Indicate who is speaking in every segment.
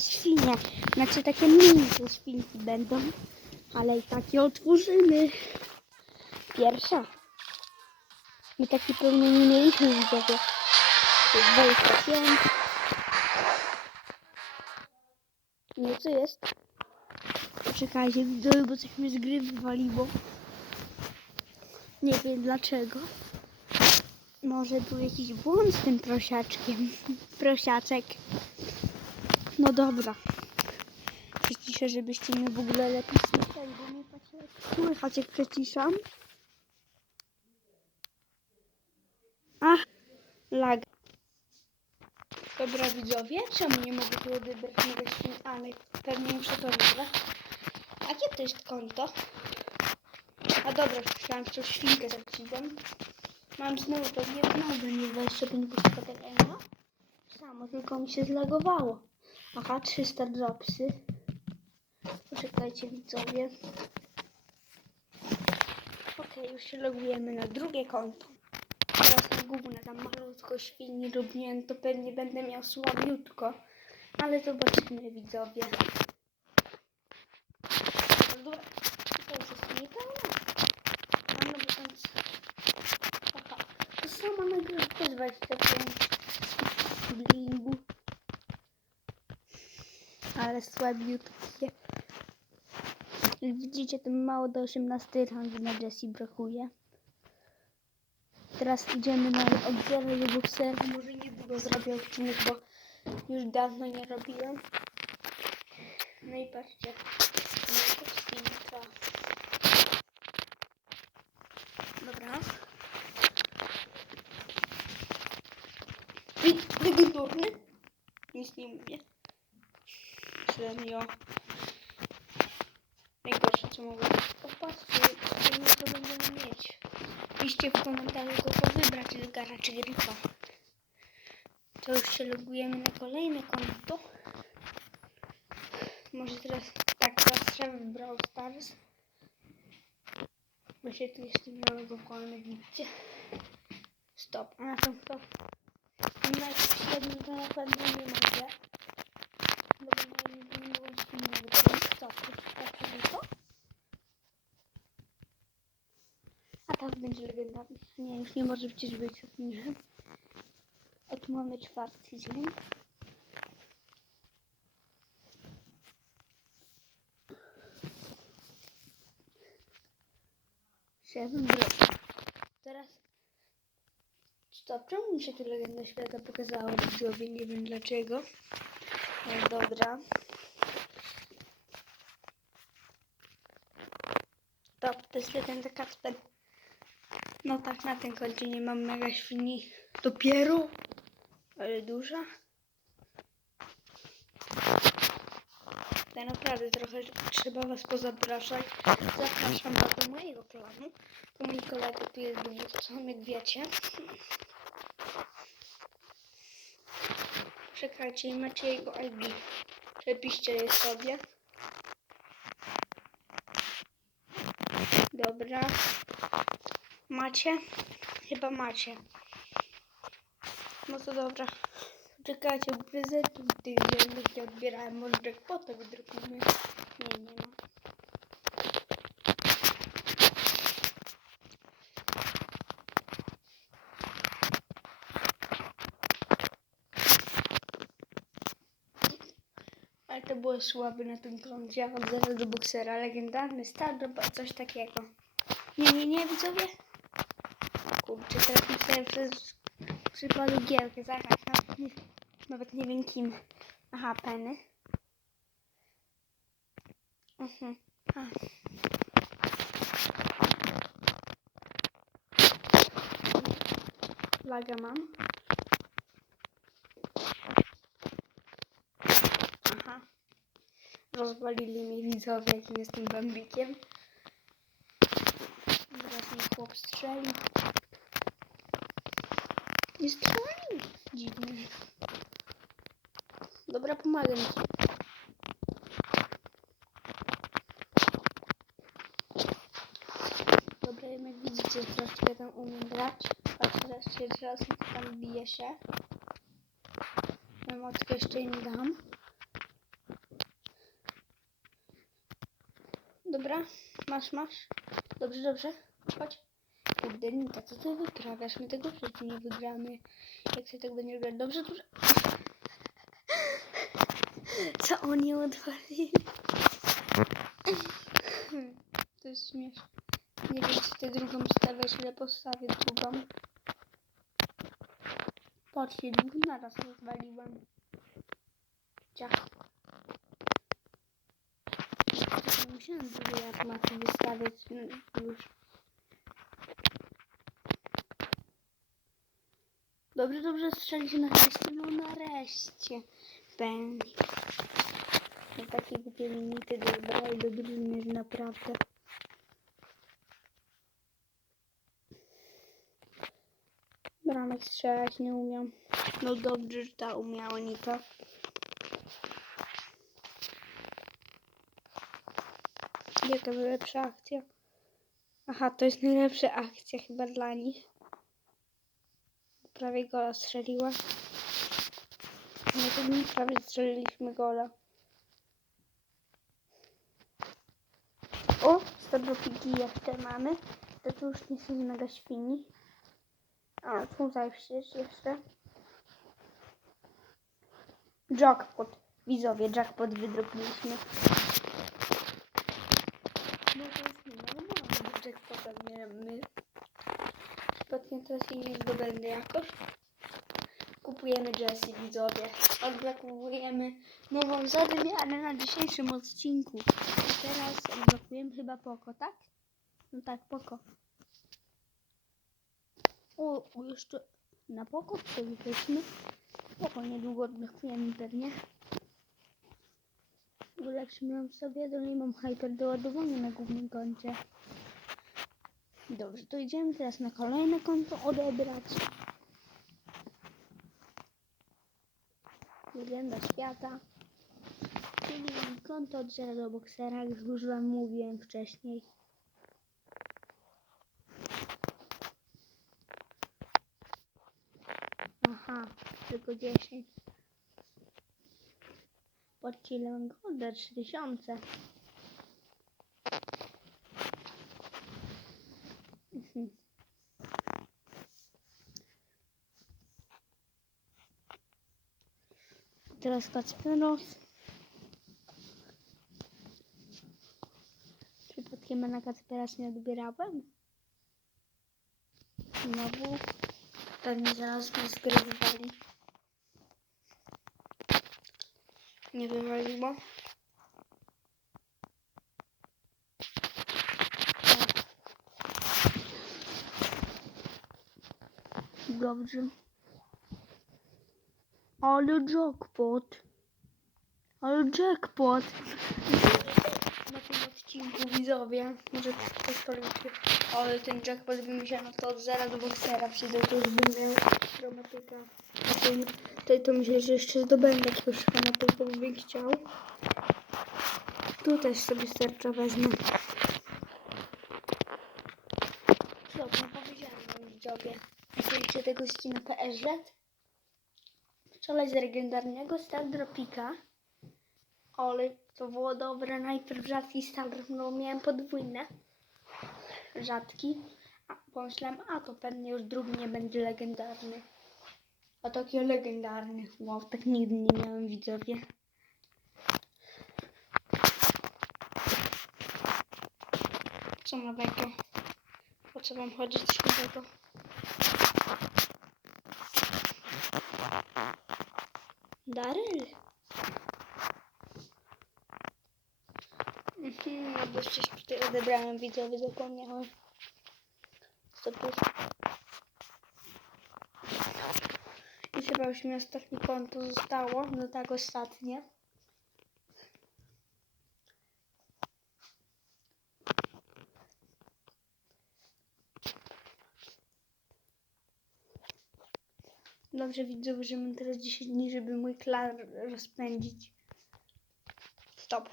Speaker 1: świnie. Znaczy takie mini świnki będą. Ale i takie otworzymy. Pierwsza. My taki pełny nie mieliśmy widzowie. To jest 25. Nie, co jest? Poczekajcie, widzowie, bo coś mnie z gry wywaliło. Nie wiem dlaczego. Może był jakiś błąd z tym prosiaczkiem. Prosiaczek. No dobra. Przyciszę, żebyście mnie w ogóle lepiej słyszeli, bo mnie tak słychać jak przyciszam. Ach, lag. Dobra widzowie, czemu nie mogę tu odebrać mojego no, pewnie muszę to wybrać. Jakie to jest konto? A dobra, myślałam, że świnkę zacisam. Mam znowu pewnie znowu nie 25 BTN. Samo, tylko mi się zlagowało. Aha, 300 dropsy. Poczekajcie widzowie. Okej, już się logujemy na drugie konto. Teraz na główne, tam malutko świni robiłem, to pewnie będę miał słabiutko. Ale zobaczymy widzowie. Dobra, to jest niepełne. Bo tam... Aha, to sama nagrywka z 25 blingu. Ale słabiutkie. Jak widzicie, to mało do 18 rang na Jessie brakuje. Teraz idziemy na odbieranie boksera. Może niedługo zrobię odcinek, bo już dawno nie robiłem. No i patrzcie. Dobra. Nic nie mówię. Serio. Najgorsze co mogę. Popatrzcie, co my to będziemy mieć. Piszcie w komentarzu, kogo wybrać, Edgara czy Gryfa. To już się logujemy na kolejne konto. Może teraz tak zastrzelę w Brawl Stars. Bo się tu jeszcze nie logowałem, jak widzicie. Stop, a na to stop. Na średnim to na pewno nie mogę. Bo to nie nie mogę świnie wybrać. Stop, poczekajcie to. A teraz legendarny. Nie, już nie może przecież być niżej. Tu mamy czwarty dzień. Siedem drogów. Teraz... Stop, czemu mi się tu legenda świata pokazała widzowie? Nie wiem dlaczego. No dobra. Stop, to jest legenda Kacper. No tak, na tym koncie mam mega świni. Dopiero? Ale duża. Tak naprawdę trochę trzeba was pozapraszać. Zapraszam was do mojego klanu. To mój kolega tu jest dowódcą, jak wiecie. Czekajcie, macie jego ID. Przepiszcie je sobie. Dobra. Macie? Chyba macie. No to dobra. Czekajcie, prezentów tych dziennych nie odbierałem. Może jackpota wydrukujemy. Nie, nie ma. Ale to było słabe na tym koncie. Od zera do boksera. Legendarny star, albo coś takiego. Nie, nie, nie, widzowie. Kurczę, teraz myślałem przez przypadek gierkę zagrać. Nawet nie, wiem kim. Aha, peny. Mhm. Laga mam. Aha. Rozwalili mi widzowie, jakim jestem bambikiem. Zaraz mnie chłop strzeli. Jest fajnie. Dziwnie. Dobra, pomagam ci. Dobra, jednak widzicie, troszkę tam umiem grać. Patrzę, raz się teraz tam bije się. Motkę jeszcze im dam. Dobra, masz, masz. Dobrze, dobrze. Chodź. Kurde, Nita, co ty wyprawiasz? My tego życiu nie wygramy. Jak się tak będzie grać? Dobrze, dobrze. Co oni odwalili? To jest śmieszne. Nie wiem, czy tę drugą stawiać, ile postawię drugą. Patrzcie, dwóch naraz rozwaliłam. Ciach. Nie musiałam drugiej armaty wystawiać mm, już. Dobrze, dobrze, strzelić nareszcie, no nareszcie. Będzie. No takie głupie limity dobrali do drużyny, że naprawdę. Bramek strzelać nie umiał. No dobrze, że ta umiała, nie to. Jaka najlepsza akcja? Aha, to jest najlepsza akcja chyba dla nich. Prawie gola strzeliła. No to my prawie strzeliliśmy gola. O, 102 piki jeszcze mamy. To tu już nie są mega świni. A, tutaj przecież jeszcze. Jackpot. Widzowie, jackpot wydrobiliśmy. No to jest nienormalne, że jackpota bierzemy. Przypadkiem teraz jej nie zdobędę jakoś. Kupujemy Jessie, widzowie. Odblokujemy nową zadymianę na dzisiejszym odcinku. A teraz odblokujemy chyba Poko, tak? No tak, Poko. O, jeszcze na Poko przejdziemy. Poko niedługo odblokujemy pewnie. Ulepszymy sobie, do niej mam hyper doładowanie na głównym koncie. Dobrze, to idziemy teraz na kolejne konto odebrać. Legenda świata. Czyli konto od zera do boksera, jak już wam mówiłem wcześniej. Aha, tylko 10. Patrzcie ile mam golda, 3000. Mhm. Teraz Kacperos. Przypadkiem na Kacperas nie odbierałem? Znowu. Pewnie zaraz mnie zgrywali. Nie wywaliło. Dobrze. Ale jackpot. Ale jackpot. Na tym odcinku widzowie. Może to liczy. Ale ten jackpot by mi się no to od zera do boksera przydał, to już bym miał dramatyka. A to, myślę, że jeszcze zdobędę jakiegoś fanatyka, bym chciał. Tu też sobie starcza wezmę. Co, to powiedziałem wam widzowie. Słuchajcie tego skina PSZ. Wczoraj z legendarnego Stardropika. Ale to było dobre. Najpierw rzadki Stardrop, no miałem podwójne. Rzadki. A pomyślałem, a to pewnie już drugi nie będzie legendarny. A taki legendarny. Wow, tak nigdy nie miałem widzowie. Co nowego? Po co wam chodzić nowego? Daryl. Mhm, no bo coś tutaj odebrałem widzowie, zapomniałem. Co tu? I chyba już mi ostatnie konto zostało, no tak ostatnie. Dobrze widzę, że mam teraz 10 dni, żeby mój klan rozpędzić. Stop.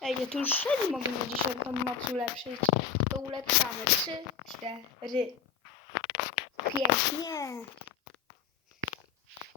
Speaker 1: Ej, ja tu już średnio mogę na 10 moc ulepszyć. To ulepszamy. 3, 4, 5.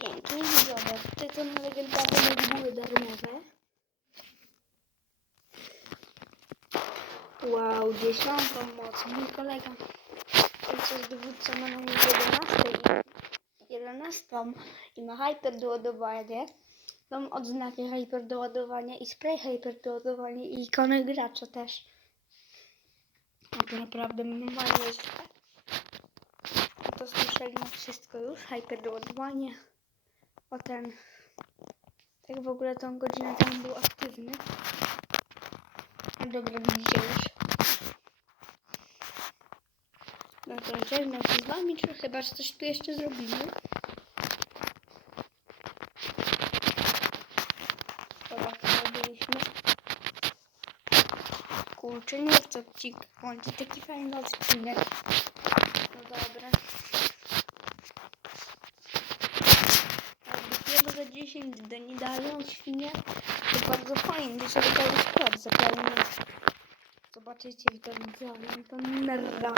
Speaker 1: Pięknie widzowie. Tutaj na legendarne były darmowe. Wow, dziesiątą moc. Mój kolega, jest dowódcą ma na mnie 11 i 11 i ma hyperdoładowanie. Są odznaki hyperdoładowania i spray hyperdoładowania i ikony gracza też. A to naprawdę normalnie jest. A to słyszeli na wszystko już. Hyperdoładowanie. O ten. Tak w ogóle tą godzinę tam był aktywny. No dobra, widzicie już. No to żegnam się z wami, czy chyba coś tu jeszcze zrobimy. Dobra, to zrobiliśmy. Kurczę, nie chcę ci kończyć. Taki fajny odcinek. No dobra. Jakby za 10 dni dają świnie, to bardzo fajnie, że sobie cały skład zapewne. Zobaczycie, jak to widzowie, to nerra.